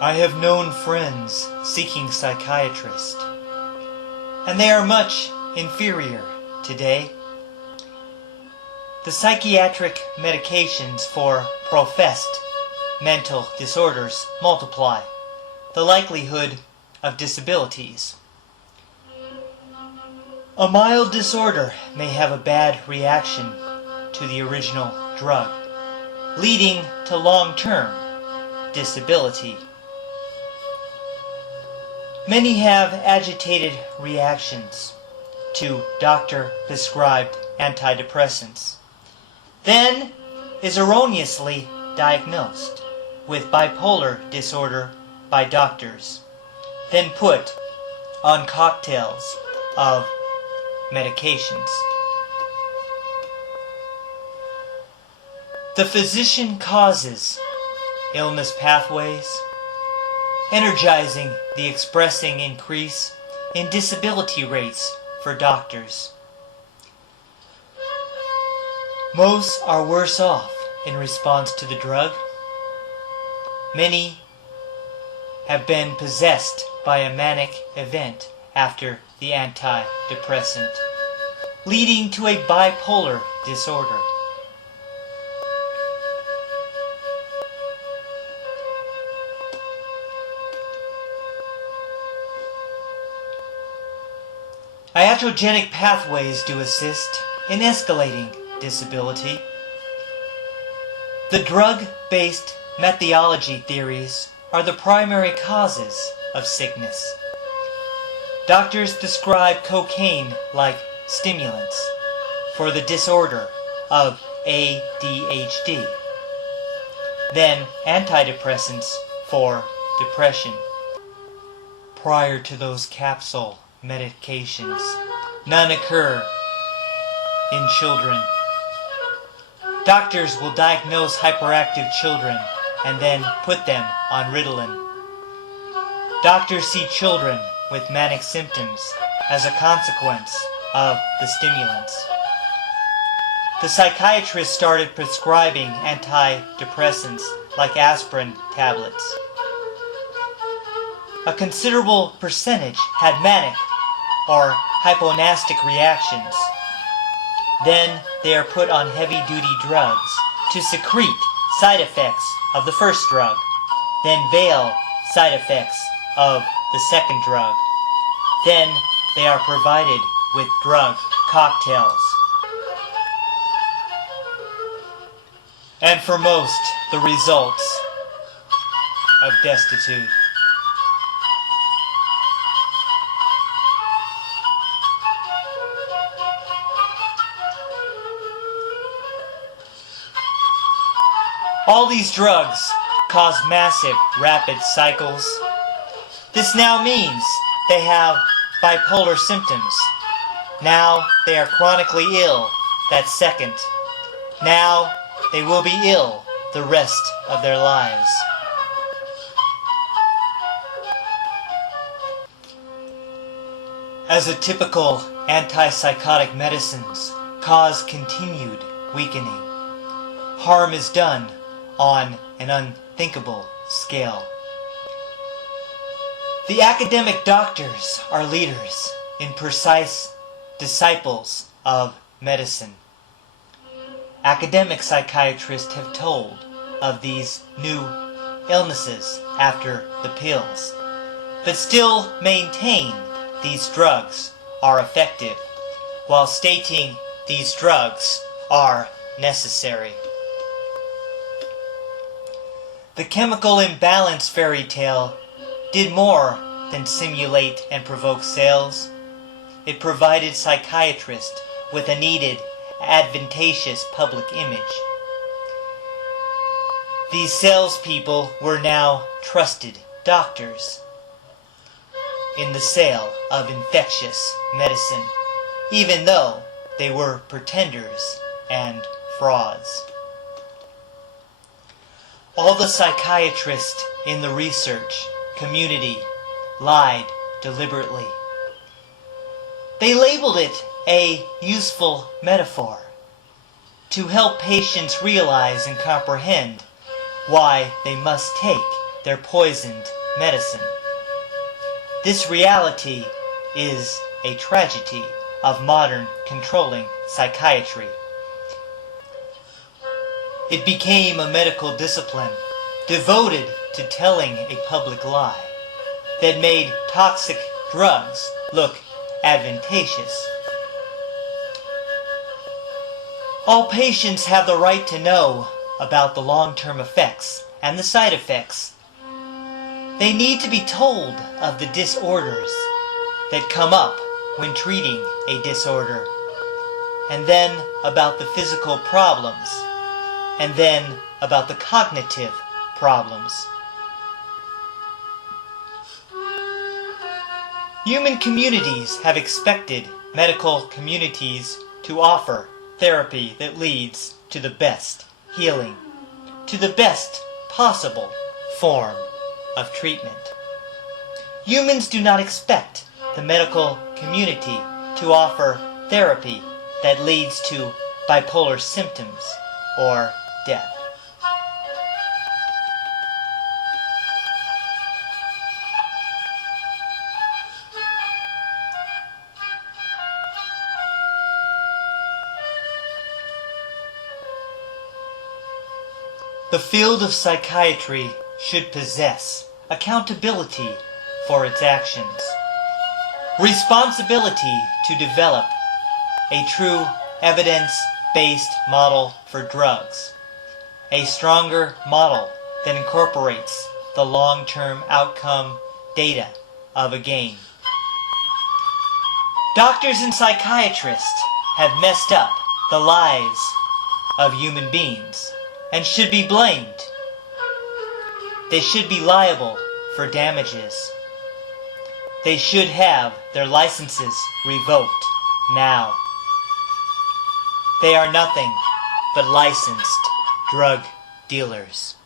I have known friends seeking psychiatrists, and they are much inferior today. The psychiatric medications for professed mental disorders multiply the likelihood of disabilities. A mild disorder may have a bad reaction to the original drug, leading to long-term disability. Many have agitated reactions to doctor-prescribed antidepressants, then is erroneously diagnosed with bipolar disorder by doctors, then put on cocktails of medications. The physician causes illness pathways, energizing the expressing increase in disability rates for doctors. Most are worse off in response to the drug. Many have been possessed by a manic event after the antidepressant, leading to a bipolar disorder. Iatrogenic pathways do assist in escalating disability. The drug-based methodology theories are the primary causes of sickness. Doctors prescribe cocaine-like stimulants for the disorder of ADHD, then antidepressants for depression. Prior to those capsule medications, none occur in children. Doctors will diagnose hyperactive children and then put them on Ritalin. Doctors see children with manic symptoms as a consequence of the stimulants. The psychiatrist started prescribing antidepressants like aspirin tablets. A considerable percentage had manic or hyponastic reactions. Then they are put on heavy-duty drugs to secrete side effects of the first drug, then veil side effects of the second drug. Then they are provided with drug cocktails. And for most, the results of destitute. All these drugs cause massive, rapid cycles. This now means they have bipolar symptoms. Now they are chronically ill that second. Now they will be ill the rest of their lives. As a typical antipsychotic medicines cause continued weakening, harm is done on an unthinkable scale. The academic doctors are leaders in precise disciples of medicine. Academic psychiatrists have told of these new illnesses after the pills, but still maintain these drugs are effective, while stating these drugs are necessary. The chemical imbalance fairy tale did more than simulate and provoke sales. It provided psychiatrists with a needed, advantageous public image. These salespeople were now trusted doctors in the sale of infectious medicine, even though they were pretenders and frauds. All the psychiatrists in the research community lied deliberately. They labeled it a useful metaphor to help patients realize and comprehend why they must take their poisoned medicine. This reality is a tragedy of modern controlling psychiatry. It became a medical discipline devoted to telling a public lie that made toxic drugs look advantageous. All patients have the right to know about the long-term effects and the side effects. They need to be told of the disorders that come up when treating a disorder, and then about the physical problems, and then about the cognitive problems. Human communities have expected medical communities to offer therapy that leads to the best healing, to the best possible form of treatment. Humans do not expect the medical community to offer therapy that leads to bipolar symptoms or death. The field of psychiatry should possess accountability for its actions, responsibility to develop a true evidence-based model for drugs, a stronger model that incorporates the long-term outcome data of a game. Doctors and psychiatrists have messed up the lives of human beings and should be blamed. They should be liable for damages. They should have their licenses revoked now. They are nothing but licensed drug dealers.